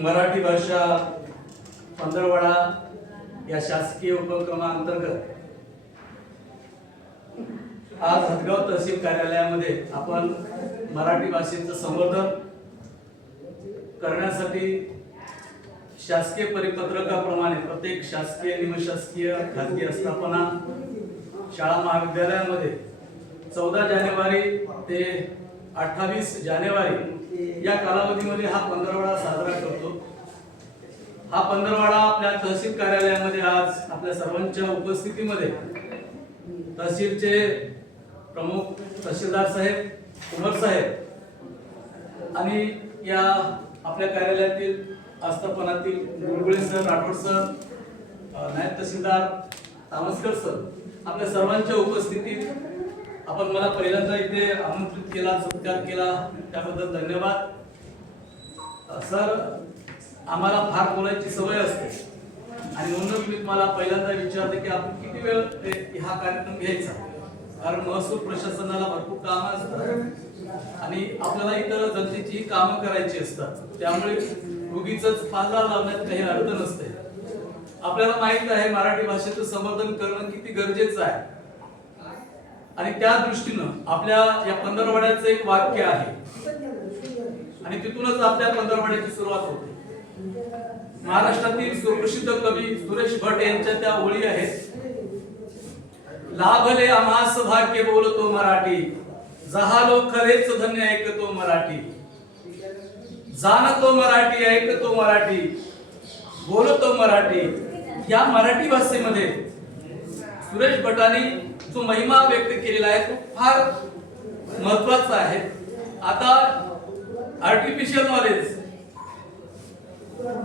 मराठी भाषा पंधरवडा या शासकीय उपक्रमांतर्गत आज हदगाव तहसील कार्यालयामध्ये आपण मराठी भाषेचं संवर्धन करण्यासाठी शासकीय परिपत्रकाप्रमाणे प्रत्येक शासकीय निमशासकीय खाजगी आस्थापना शाळा महाविद्यालयांमध्ये 14 जानेवारी ते 28 जानेवारी या कालावधीमध्ये हा पंधरवडा साजरा करतो। हा पंधरवडा आपल्या तहसील कार्यालयामध्ये आज आपल्या सर्वांच्या उपस्थितीमध्ये तहसीलचे प्रमुख तहसीलदार साहेब, कुमार साहेब आणि या आपल्या कार्यालयातील आस्थापनातील गुळगुळे सर, राठोड सर, नायब तहसीलदार तामसकर सर, आपल्या सर्वांच्या उपस्थितीत आपण मला पहिल्यांदा इथे आमंत्रित केला, सत्कार केला त्याबद्दल धन्यवाद सर। आम्हाला फार बोलायची सवय असते आणि म्हणूनच मी तुम्हाला पहिल्यांदा विचारते की आपण किती वेळ हा कार्यक्रम घ्यायचा, कारण महसूल प्रशासनाला भरपूर कामं असतात आणि आपल्याला इतर जनतेची कामं करायची असतात, त्यामुळे उगीच पाला लावण्यात काही अर्थ नसते। आपल्याला माहित आहे मराठी भाषेचं संवर्धन करणं किती गरजेचं आहे आणि त्या दृष्टीनं आपल्या या पंधरवड्याचं एक वाक्य आहे आणि तिथूनच आपल्या पंधरवड्याची सुरुवात होते। महाराष्ट्रातील सुप्रसिद्ध कवी सुरेश भट यांच्या त्या ओळी आहेत, लाभले आम्हास भाग्य बोलतो मराठी, जहालो खरेच धन्य ऐकतो मराठी, जाणतो मराठी ऐकतो मराठी, बोलतो मराठी। या मराठी भाषेमध्ये सुरेश भटांनी जो महिमा व्यक्त केलेला आहे तो फार महत्त्वाचा आहे। आता आर्टिफिशियल नॉलेज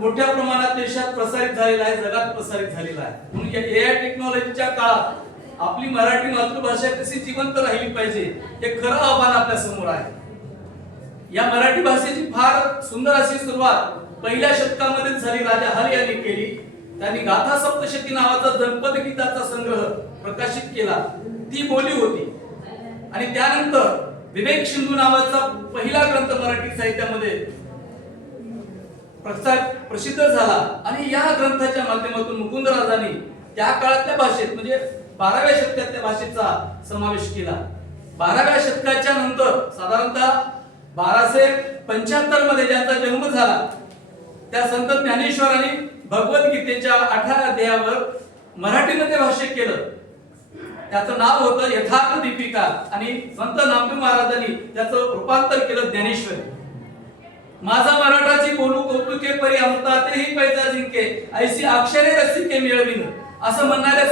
मोठ्या प्रमाणात देशात प्रसारित झालेला आहे, जगात प्रसारित झालेला आहे, म्हणून या एआय टेक्नॉलॉजीच्या काळात आपली मराठी मातृभाषा कशी जिवंत राहिली पाहिजे हे खरं आव्हान आपल्या समोर आहे। या मराठी भाषेची फार सुंदर अशी सुरुवात पहिल्या शतकामध्ये झाली, राजा हरी यांनी केली। त्यांनी गाथा सप्तशती नावाचा जनपद गीताचा संग्रह प्रकाशित केला, ती बोली होती आणि त्यानंतर विवेक सिंधू नावाचा पहिला ग्रंथ मराठी साहित्यामध्ये प्रसिद्ध झाला आणि या ग्रंथाच्या माध्यमातून मुकुंदराजांनी त्या काळातल्या भाषेत म्हणजे 12व्या शतकातल्या भाषेचा समावेश केला। 12व्या शतकाच्या नंतर साधारणतः 1275 मध्ये ज्यांचा जन्म झाला त्या संत ज्ञानेश्वरांनी भगवद्गीतेच्या 18 अध्यायावर मराठीमध्ये भाष्य केलं, त्याचं नाव होतं यथार्थ दीपिका आणि संत नामदेव महाराजांनी त्याचं रूपांतर केलं ज्ञानेश्वरी। माझा मराठाची बोलू कौतुके परी अमृतातेही पैजा जिंके, ऐशी अक्षरे रसिके मिळविन, असं म्हणणारे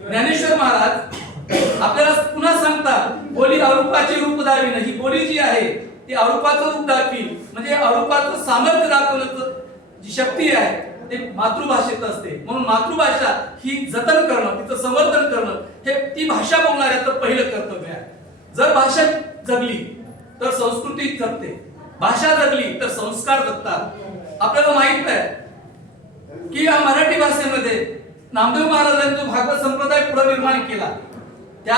ज्ञानेश्वर महाराज आपल्याला पुन्हा सांगतात, बोली अरूपाची रूप दाखवीन। ही बोली जी आहे ती अरूपाचं रूप दाखवीन, म्हणजे अरूपाचं सामर्थ्य दाखवण्याचं जी शक्ती आहे ते मातृभाषेत असते, म्हणून मातृभाषा ही जतन करणं, तिचं संवर्धन करणं हे ती भाषा बोलणाऱ्याचं पहिलं कर्तव्य आहे। जर भाषा जगली तर संस्कृती जगते, भाषा जगली तर संस्कार जगतात। आपल्याला माहित आहे की या मराठी भाषेमध्ये नामदेव महाराजांनी जो भागवत संप्रदाय पुढे निर्माण केला, त्या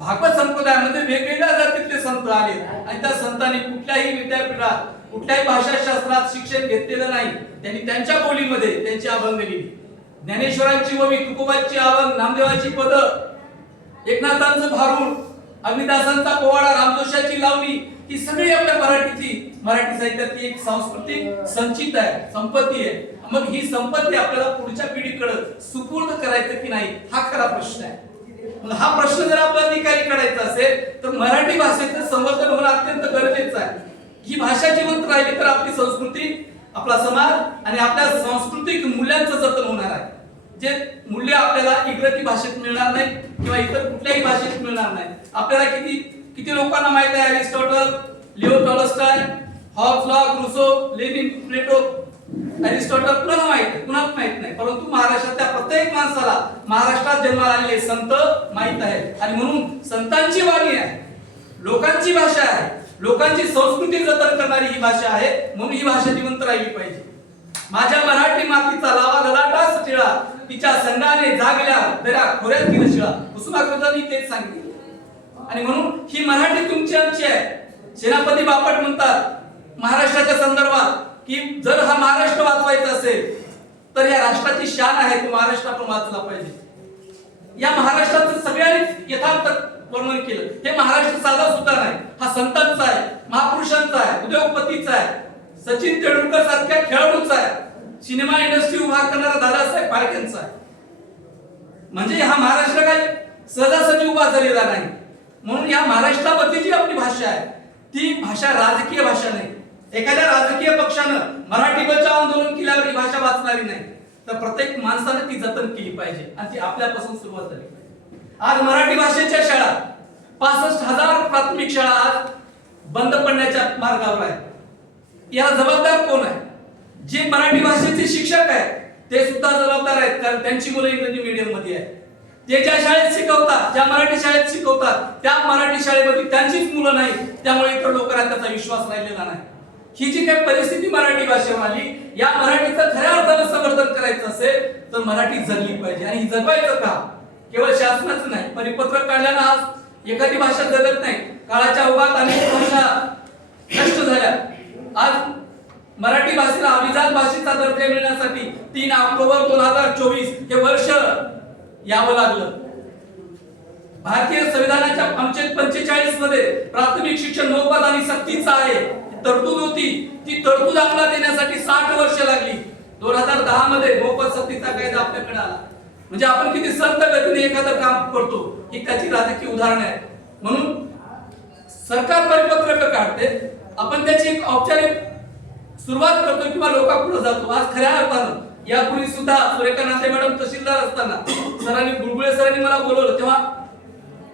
भागवत संप्रदायामध्ये वेगवेगळ्या जातीतले संत आले आणि त्या संतांनी कुठल्याही विद्यापीठात कुठल्याही भाषाशास्त्रात शिक्षण घेतलेलं नाही, त्यांनी त्यांच्या बोलीमध्ये त्यांची अभंग लिहिली। ज्ञानेश्वरांची ओवी, तुकोबांची अभंग, नामदेवाची पद, एकनाथांचं भारुड, अग्निदासांचा पोवाडा, रामजोशाची लावणी, ही सगळी आपल्या मराठी साहित्यातली एक सांस्कृतिक संचित आहे, संपत्ती आहे। मग ही संपत्ती आपल्याला पुढच्या पिढीकडे सुपूर्द करायचं की नाही हा खरा प्रश्न आहे। मग हा प्रश्न जर आपल्याला निकाली काढायचा असेल तर मराठी भाषेचं संवर्धन होणं अत्यंत गरजेचं आहे। ही भाषा जिवंत राहिली तर आपली संस्कृती, आपला समाज आणि आपल्या सांस्कृतिक मूल्यांचं जतन होणार आहे, जे मूल्य आपल्याला इंग्रजी भाषेत मिळणार नाही किंवा इतर कुठल्याही भाषेत मिळणार नाही। आपल्याला किती लोकांना माहित आहे Aristotle, Leo Tolstoy, Hobbes, Locke, Rousseau, Lenin, Plato, Aristotle कुणाला माहित आहे? कुणाला माहित नाही, परंतु महाराष्ट्रातल्या प्रत्येक माणसाला महाराष्ट्रात जन्माला आलेले संत माहित आहे आणि म्हणून संतांची वाणी आहे, लोकांची भाषा आहे, लोकांची संस्कृती जतन करणारी ही भाषा आहे, म्हणून ही भाषा जिवंत राहिली पाहिजे। माझ्या मराठी मातीचा लावा ललाटास टिळा, तिच्या संगाने जागल्या दऱ्या खोऱ्यात गेलं शिळा, कुसुमाग्रजांनी तेच सांगितले आणि म्हणून ही मराठी तुमची आमची आहे। सेनापती बापट म्हणतात महाराष्ट्राच्या संदर्भात की जर हा महाराष्ट्र वाचवायचा असेल तर या राष्ट्राची शान आहे तो महाराष्ट्र आपण वाचला पाहिजे. या महाराष्ट्राचं सगळ्यांनी यथार्थ वर्णन केलं. हे महाराष्ट्र साधा सुद्धा नाही, हा संतांचा आहे, महापुरुषांचा आहे, उद्योगपतीचा आहे, सचिन तेंडुलकर सारख्या खेळाडूचा आहे, सिनेमा इंडस्ट्री उभा करणारा दादासाहेब फाळकेंचा आहे. म्हणजे हा महाराष्ट्र काय सहजासहजी उभा झालेला नाही. म्हणून या महाराष्ट्रामध्ये जी आपली भाषा आहे ती भाषा राजकीय भाषा नाही. एखाद्या राजकीय पक्षानं मराठी बचाव आंदोलन केल्यावर ही भाषा वाचणारी नाही, तर प्रत्येक माणसाने ती जतन केली पाहिजे आणि ती आपल्यापासून सुरुवात झाली पाहिजे. आज मराठी भाषेच्या शाळा 65,000 प्राथमिक शाळा आज बंद पडण्याच्या मार्गावर आहेत. याला जबाबदार कोण आहे? जे मराठी भाषेचे शिक्षक आहेत ते सुद्धा जबाबदार आहेत, कारण त्यांची मुलं इंग्रजी मीडियम मध्ये आहेत. ते ज्या शाळेत शिकवतात, ज्या मराठी शाळेत शिकवतात त्या मराठी शाळेमध्ये त्यांचीच मुलं नाही, त्यामुळे इतर लोकांना त्याचा विश्वास राहिलेला नाही. ही जी काही परिस्थिती मराठी भाषेवर आली, या मराठीचं खऱ्या अर्थानं संवर्धन करायचं असेल तर मराठी जगली पाहिजे. आणि जगवायचं का केवळ शासनाचं नाही, परिपत्रक काढल्यानं आज एखादी भाषा जगत नाही. काळाच्या ओघात अनेक भाषा नष्ट झाल्या. आज मराठी भाषेला अभिजात भाषेचा दर्जा मिळण्यासाठी 3 ऑक्टोबर 2024 हे वर्ष यावं लागलं. भारतीय संविधानाच्या अनुच्छेद 45 मध्ये प्राथमिक शिक्षण मोफत आणि सक्तीचं आहे तरतूद होती. ती तरतूद अंमलात येण्यासाठी 60 वर्ष लागली. 2010 मध्ये मोफत सक्तीचा कायदा आपल्याकडे आला. म्हणजे आपण किती संत गतीने एखादं काम करतो ही त्याची राजकीय उदाहरण आहे. म्हणून सरकार परिपत्रक काढते, आपण त्याची एक औपचारिक सुरुवात करतो किंवा लोकांपुढे जातो. आज खऱ्या अर्थानं यापूर्वी सुद्धा सुरेखा नाते मॅडम तहसीलदार असताना बुलबुळे सरांनी मला बोलवलं, तेव्हा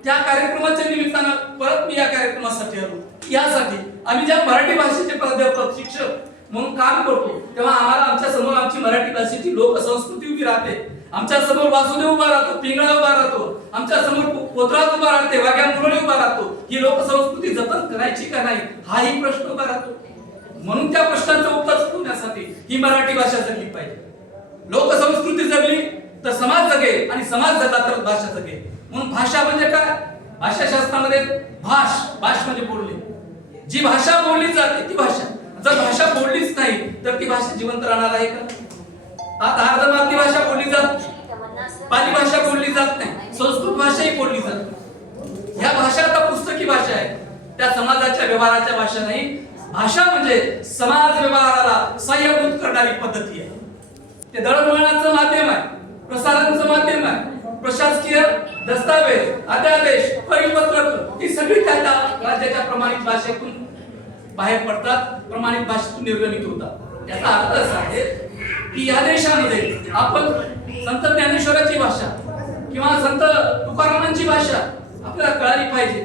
त्या कार्यक्रमाच्या निमित्तानं परत मी या कार्यक्रमासाठी आलो. यासाठी आम्ही ज्या मराठी भाषेचे प्राध्यापक शिक्षक म्हणून काम करतो तेव्हा आम्हाला आमच्या समोर आमची मराठी भाषेची लोकसंस्कृती उभी राहते. आमच्या समोर वासुदेव उभा राहतो, पिंगळा उभा राहतो, आमच्या समोर पोतराज उभा राहते, वाघ्या मुरळी उभा राहतो. ही लोकसंस्कृती जतन करायची का नाही हाही प्रश्न उभा राहतो. म्हणून त्या प्रश्नाचं उत्तर शोधण्यासाठी ही मराठी भाषा जगली पाहिजे. लोकसंस्कृती जगली तर समाज जगेल आणि समाज जगला तर भाषा जगेल. म्हणून भाषा म्हणजे काय? भाषा शास्त्रामध्ये भाष म्हणजे बोलणे. जी भाषा बोलली जाते ती भाषा. जर भाषा बोललीच नाही तर ती भाषा जिवंत राहणार आहे का? आता अर्ध मातृभाषा बोलली जात, पाली भाषा बोलली जात नाही, संस्कृत भाषाही बोलली जाते. ह्या भाषा आता पुस्तकी भाषा आहे, त्या समाजाच्या व्यवहाराच्या भाषा नाही. भाषा म्हणजे समाज व्यवहाराला सहाय्यभूत करणारी पद्धती आहे. ते दळणवळणाचं माध्यम आहे, प्रसारणाचं माध्यम आहे, प्रशासकीय दस्तावेज, अध्यादेश, परिपत्रक ही सगळी त्या राज्याच्या प्रमाणित भाषेतून बाहेर पडतात, प्रमाणित भाषेतून निर्गमित होतात. याचा अर्थ असा आहे की या देशामध्ये आपण संत ज्ञानेश्वराची भाषा किंवा संत तुकारामांची भाषा आपल्याला कळाली पाहिजे.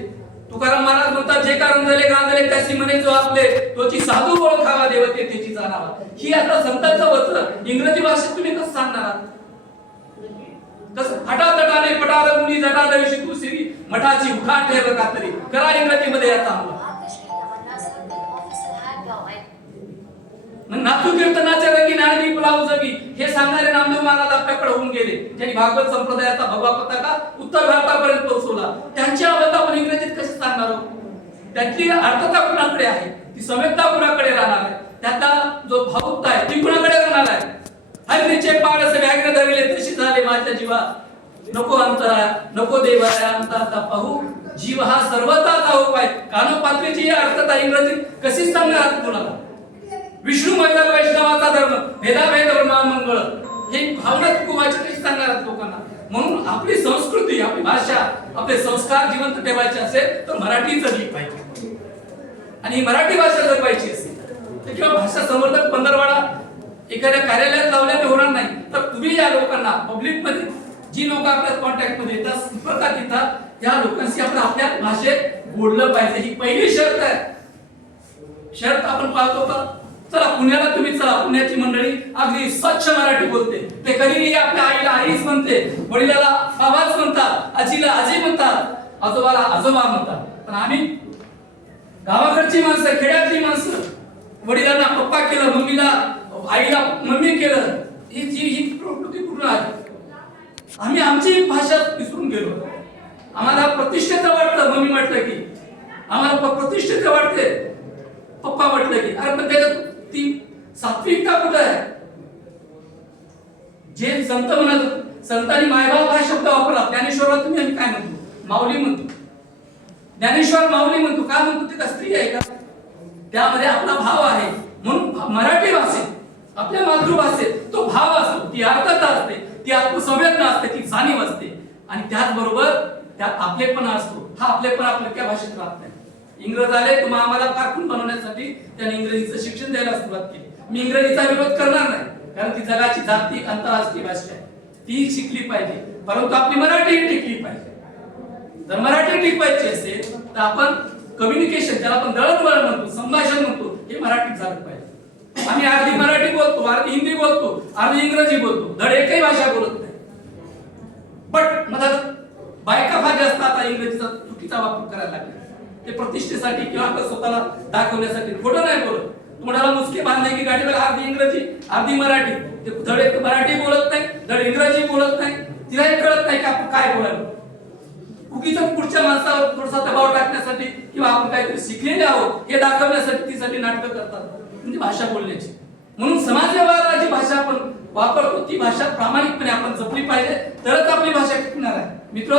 तुकाराम महाराज म्हणतात, जे कारण झाले गांधले त्याची म्हणे जो आपले तोची साधू ओळखावा देवते त्याची जाणावा. ही आता संतांचं वचन इंग्रजी भाषेत तुम्ही कसं सांगणार आहात? कसं हटातटाने पटार मुनी जटादविषी तू श्री मठाची उठा ठेव कातरी करा इंग्रजीमध्ये याचा अंमल. नाथू कीर्तनाच्या रंगी नाणी पुलाव जगी हे सांगणारे नामदेव महाराज आपल्याकडे होऊन गेले, ज्यांनी भागवत संप्रदायाचा भगवा पताका उत्तर भारतापर्यंत पोहोचवला. त्यांची अवस्था आपण इंग्रजीत कशी सांगणार आहोत? त्यातली अर्थता कुणाकडे आहे? ती समेतता कुणाकडे राहणार आहे? त्याचा जो भावुकता आहे ती कुणाकडे राहणार आहे? हरिचे पाळस व्याघ्र धरले तशी झाले माझ्या जीवा, नको अंतरा नको देवाया अंतरा पाहू जीव हा सर्वताचा उपाय. कानोपात्रीची अर्थता इंग्रजीत कशी सांगणार कुणाला? विष्णू महिला वैष्णवाचा धर्म भेदाभेद मंगळ हे भावना कुवाची कशी सांगणार लोकांना? म्हणून आपली संस्कृती, आपली भाषा, आपले संस्कार जिवंत ठेवायचे असेल तर मराठी जगली पाहिजे. आणि मराठी भाषा जगवायची असेल तर किंवा भाषा संवर्धक पंधरवाडा एखाद्या कार्यालयात लावल्याने होणार नाही. तर तुम्ही या लोकांना पब्लिक मध्ये जी लोक आपल्या कॉन्टॅक्ट मध्ये येतात, संपर्कात येतात, त्या लोकांशी आपण आपल्या भाषेत बोललं पाहिजे. ही पहिली शर्त आहे. शर्त आपण पाहतो का? चला पुण्याला तुम्ही चला, पुण्याची मंडळी अगदी स्वच्छ मराठी बोलते. ते कधीही आपल्या आईला आईच म्हणते, वडिलाला बाबाच म्हणतात, आजीला आजी म्हणतात, आजोबाला आजोबा म्हणतात. पण आम्ही गावाकडची माणसं, खेड्यातली माणसं वडिलांना पप्पा केलं, मम्मीला आईला मम्मी केलं. ही प्रकृती पूर्ण आहे. आम्ही आमची भाषा विसरून गेलो. आम्हाला प्रतिष्ठेचं वाटतं मम्मी म्हटलं की, आम्हाला प्रतिष्ठेचं वाटते पप्पा म्हटलं की. अरे पण त्याच्यात ती सात्विकता कुठं आहे? जे संत म्हणत, संतांनी मायबाप हा शब्द वापरला. ज्ञानेश्वरला तुम्ही आम्ही काय म्हणतो? माऊली म्हणतो. ज्ञानेश्वर माऊली म्हणतो. काय म्हणतो? ते का स्त्री आहे का? त्यामध्ये आपला भाव आहे. म्हणून मराठी भाषेत, आपल्या मातृभाषेत तो भाव असतो, ती अर्थता असते, ती आत्मसंवेदना असते, ती जाणीव असते. आणि त्याचबरोबर त्यात आपलेपणा असतो. हा आपलेपणा आपल्या भाषेत राहत नाही. इंग्रज आले, तुम्हाला आम्हाला कारकून बनवण्यासाठी त्याने इंग्रजीचं शिक्षण द्यायला सुरुवात केली. मी इंग्रजीचा विरोध करणार नाही, कारण ती जगाची जागतिक आंतरराष्ट्रीय भाषा आहे, ती शिकली पाहिजे. परंतु आपली मराठी टिकली पाहिजे. जर मराठी टिकवायची असेल तर आपण कम्युनिकेशन, ज्याला आपण दळणवळण म्हणतो, संभाषण म्हणतो, हे मराठीत झालं पाहिजे. आम्ही अर्धी मराठी बोलतो, अर्धी हिंदी बोलतो, अर्धी इंग्रजी बोलतो, धड एकही भाषा बोलत नाही. बट मला बायका फार जास्त आता इंग्रजीचा चुकीचा वापर करायला लागले. ते प्रतिष्ठेसाठी किंवा आपल्या स्वतःला दाखवण्यासाठी खोटं नाही बोलत. तुम्हाला मुसके बांधले की गाडीवर अर्धी इंग्रजी अर्धी मराठी, ते धड एक मराठी बोलत नाही, धड इंग्रजी बोलत नाही, तिलाही कळत नाही की आपण काय बोलायला. उगीच पुढच्या माणसावर थोडासा दबाव टाकण्यासाठी किंवा आपण काहीतरी शिकलेले आहोत हे दाखवण्यासाठी तीसाठी नाटकं करतात, म्हणजे भाषा बोलण्याची. म्हणून समाज व्यवहाराला जी भाषा आपण वापरतो ती भाषा प्रामाणिकपणे आपण जपली पाहिजे, तरच आपली भाषा टिकणार आहे. मित्र,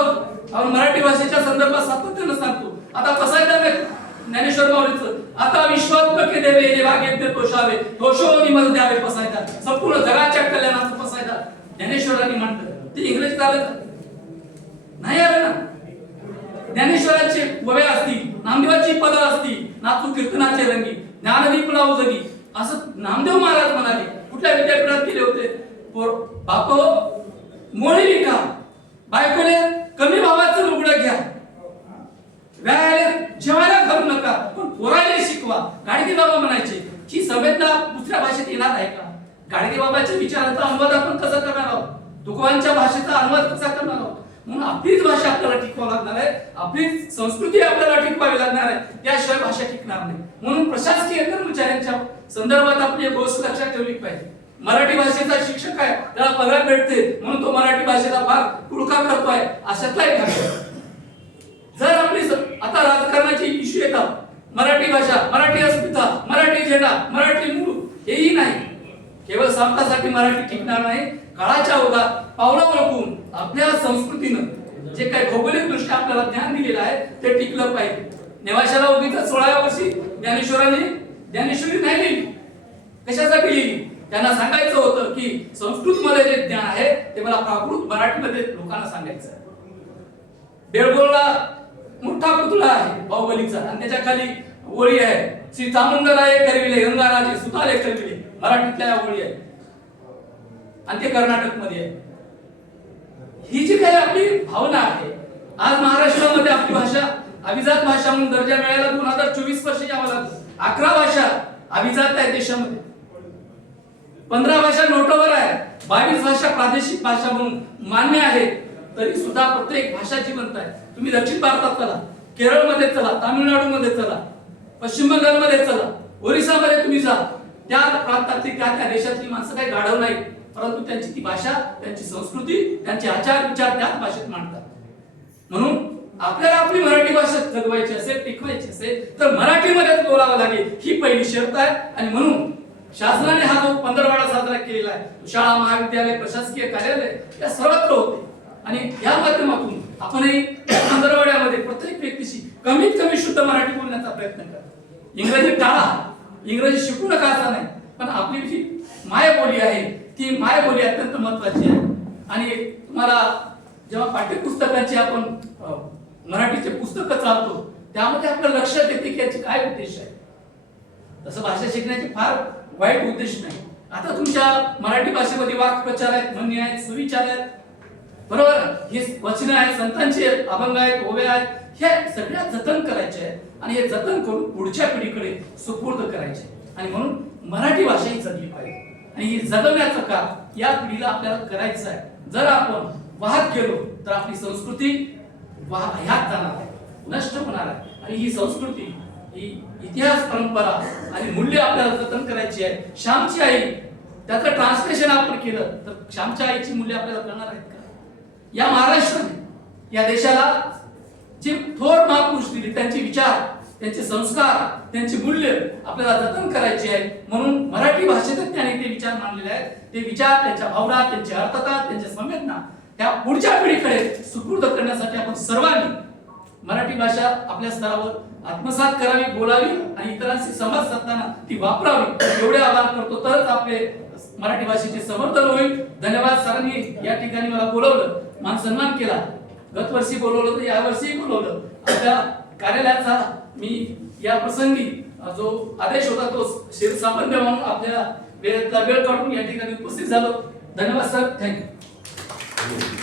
आपण मराठी भाषेच्या संदर्भात सातत्यानं सांगतो. आता पसायदान ज्ञानेश्वर माऊलीचं, आता विश्वात्मके देवे भाग्यज्ञ तोषावे, तोषो निमल द्यावे पसायदान, संपूर्ण जगाच्या कल्याणाचं पसायदान ज्ञानेश्वरांनी म्हटलं. ते इंग्रजीत आलं का? नाही आलं ना. ज्ञानेश्वरांचे वव्या असतील, नामदेवाची पद असतील, नाचू कीर्तनाचे रंगी, ज्ञानदीप लावू जगी, असं नामदेव महाराज म्हणाले. कुठल्या विद्यापीठात गेले होते? बापो मोळी विका, बायकोने कमी भावाचं लुगडं घ्या, व्यायाला जेवायला घालू नका, पण पोरायला शिकवा, गाडगे बाबा म्हणायचे. ही संवेदना दुसऱ्या भाषेत येणार आहे का? गाडगे बाबाच्या विचारांचा अनुवाद आपण कसा करणार आहोत? तुकोबांच्या भाषेचा अनुवाद कसा करणार आहोत? म्हणून आपलीच भाषा आपल्याला टिकवावी लागणार आहे, आपलीच संस्कृती आपल्याला टिकवावी लागणार आहे, त्याशिवाय भाषा टिकणार नाही. म्हणून प्रशासकीय कर्मचाऱ्यांच्या संदर्भात आपली एक गोष्ट लक्षात ठेवली पाहिजे. मराठी भाषेचा शिक्षक आहे, त्याला पगार भेटते म्हणून तो मराठी भाषेचा फार कुडका करतोय, अशातला एक भाग. जर आपली आता राजकारणाची इश्यू येतात, मराठी भाषा, मराठी अस्मिता, मराठी झेंडा, मराठी मूळ, हेही नाही. केवळ स्वार्थासाठी मराठी टिकणार नाही. काळाच्या ओघात पावलं ओळखून आपल्या संस्कृतीनं जे काही भौगोलिक दृष्ट्या आपल्याला ज्ञान दिलेलं आहे ते टिकलं पाहिजे. नेवाशाला उगीच 16व्या वर्षी ज्ञानेश्वरी नाही लिहिली. कशासाठी लिहिली? त्यांना सांगायचं होतं की संस्कृत मध्ये जे ज्ञान आहे ते मला प्राकृत मराठीमध्ये लोकांना सांगायचं आहे. बेळगोळला मोठा पुतळा आहे बाहुबलीचा, आणि त्याच्या खाली ओळी आहे, श्री चामुंडराये करविले गंगाराजे सुताले करविले, मराठीतल्या ओळी आहे, आणि ते कर्नाटक मध्ये आहे. ही जी काही आपली भावना आहे, आज महाराष्ट्रामध्ये आपली भाषा अभिजात भाषा म्हणून दर्जा मिळायला 2024 वर्षी यावं लागतं. 11 भाषा अभिजात आहे देशामध्ये, 15 भाषा नोटवर आहे, 22 भाषा प्रादेशिक भाषा म्हणून मान्य आहेत. तरी सुद्धा प्रत्येक भाषा जिवंत आहे. तुम्ही दक्षिण भारतात चला, केरळमध्ये चला, तामिळनाडूमध्ये चला, पश्चिम बंगालमध्ये चला, ओरिसामध्ये तुम्ही जा, त्या प्रांतातली त्या देशातली माणसं काही गाढव नाही, परंतु त्यांची ती भाषा, त्यांची संस्कृती, त्यांचे आचार विचार त्याच भाषेत मांडतात. म्हणून आपल्याला आपली मराठी भाषा जगवायची असेल, टिकवायची असेल तर मराठीमध्येच बोलावं लागेल, ही पहिली शर्त आहे. आणि म्हणून शासनाने हा जो पंधरवडा साजरा केलेला आहे, शाळा, महाविद्यालय, प्रशासकीय कार्यालय या सर्वत्र होते, आणि या माध्यमातून आपणही पंधरवड्यामध्ये प्रत्येक व्यक्तीशी कमीत कमी शुद्ध मराठी बोलण्याचा प्रयत्न करा. इंग्रजी टाळा, इंग्रजी शिकू नका असं नाही, पण आपली जी मायबोली आहे ती मायबोली अत्यंत महत्वाची आहे. आणि तुम्हाला जेव्हा पाठ्यपुस्तकांची आपण मराठीचे पुस्तकं चालतो त्यामध्ये आपलं लक्षात येते की याचे काय उद्देश आहे. तसं भाषा शिकण्याचे फार वाईट उद्देश नाही. आता तुमच्या मराठी भाषेमध्ये वाक्प्रचार आहेत, म्हणणे आहेत, सुविचार आहेत, बरोबर, हे वचने आहेत, संतांचे अभंग आहेत, ओव्या आहेत, हे सगळ्या जतन करायचे आहे आणि हे जतन करून पुढच्या पिढीकडे सुपूर्द करायचे. आणि म्हणून मराठी भाषा ही जगली पाहिजे आणि ही जगवण्याचं काम या पिढीला आपल्याला करायचं आहे. जर आपण वाहत गेलो तर आपली संस्कृती ह्यात जाणार आहे, नष्ट होणार आहे. आणि ही संस्कृती, ही इतिहास, परंपरा आणि मूल्य आपल्याला जतन करायची आहे. श्यामची आई, त्याचं ट्रान्सलेशन आपण केलं तर श्यामच्या आईची मूल्य आपल्याला कळणार आहेत का? या महाराष्ट्राने या देशाला जी थोर महापुरुष दिली, त्यांचे विचार त्यांचे संस्कार, त्यांची मूल्य आपल्याला जतन करायची आहे. म्हणून मराठी भाषेतच त्यांनी ते विचार मांडलेले आहेत. ते विचार, त्यांच्या भावना, त्यांची अर्थता, त्यांच्या संवेदना त्या पुढच्या पिढीकडे सुपूर्द करण्यासाठी आपण सर्वांनी मराठी भाषा आपल्या स्तरावर आत्मसात करावी, बोलावी आणि इतरांशी संवाद साधताना ती वापरावी. एवढे आवाहन करतो, तरच आपले मराठी भाषेचे समर्थन होईल. धन्यवाद. सरांनी या ठिकाणी मला बोलवलं, मान सन्मान केला. गत वर्षी बोलवलं तर या वर्षीही बोलवलं. आपल्या कार्यालयाचा मी या प्रसंगी जो आदेश होता तो शिरसापंत म्हणून आपल्या वेळेतला वेळ काढून या ठिकाणी उपस्थित झालो. धन्यवाद सर. थँक्यू.